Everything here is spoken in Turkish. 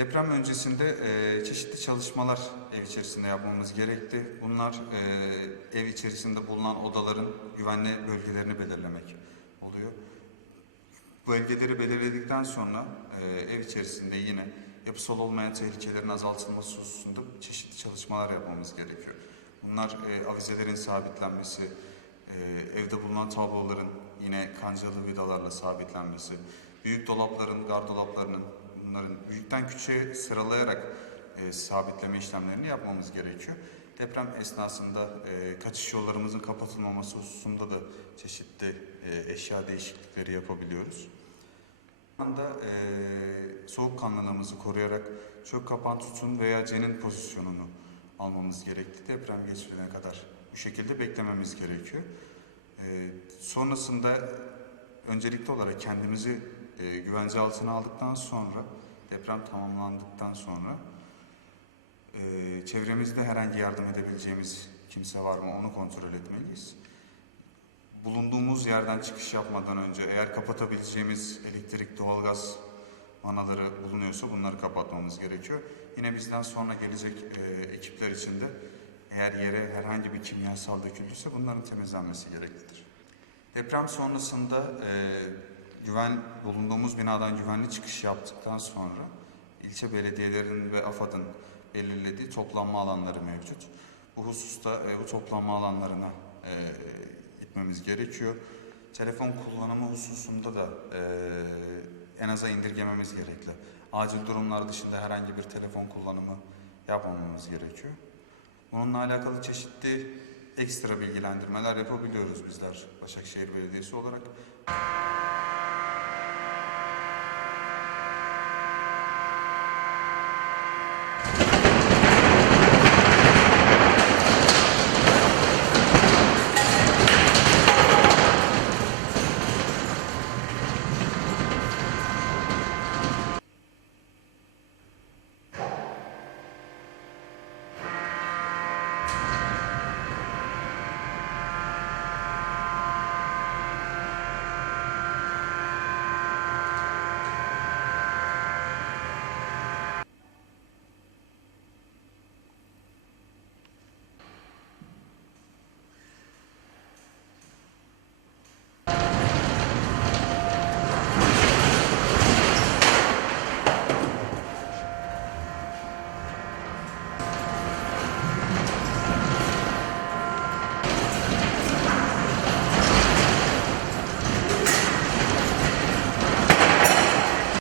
Deprem öncesinde e, çeşitli çalışmalar ev içerisinde yapmamız gerekti. Bunlar e, ev içerisinde bulunan odaların güvenli bölgelerini belirlemek oluyor. Bölgeleri belirledikten sonra e, ev içerisinde yine yapısal olmayan tehlikelerin azaltılması hususunda çeşitli çalışmalar yapmamız gerekiyor. Bunlar e, avizelerin sabitlenmesi, e, evde bulunan tabloların yine kancalı vidalarla sabitlenmesi, büyük dolapların, gardolaplarının bunların büyükten küçüğe sıralayarak e, sabitleme işlemlerini yapmamız gerekiyor. Deprem esnasında e, kaçış yollarımızın kapatılmaması hususunda da çeşitli e, eşya değişiklikleri yapabiliyoruz. Şu anda e, soğukkanlılığımızı koruyarak çök kapan tutun veya cenin pozisyonunu almamız gerekli. Deprem geçirene kadar bu şekilde beklememiz gerekiyor. E, sonrasında öncelikli olarak kendimizi e, güvence altına aldıktan sonra deprem tamamlandıktan sonra e, çevremizde herhangi yardım edebileceğimiz kimse var mı onu kontrol etmeliyiz. Bulunduğumuz yerden çıkış yapmadan önce eğer kapatabileceğimiz elektrik, doğalgaz vanaları bulunuyorsa bunları kapatmamız gerekiyor. Yine bizden sonra gelecek e, ekipler için de eğer yere herhangi bir kimyasal döküldüyse bunların temizlenmesi gereklidir. Deprem sonrasında e, güven bulunduğumuz binadan güvenli çıkış yaptıktan sonra ilçe belediyelerinin ve AFAD'ın belirlediği toplanma alanları mevcut. Bu hususta e, bu toplanma alanlarına e, gitmemiz gerekiyor. Telefon kullanımı hususunda da e, en aza indirgememiz gerekli. Acil durumlar dışında herhangi bir telefon kullanımı yapmamamız gerekiyor. Bununla alakalı çeşitli ekstra bilgilendirmeler yapabiliyoruz bizler Başakşehir Belediyesi olarak.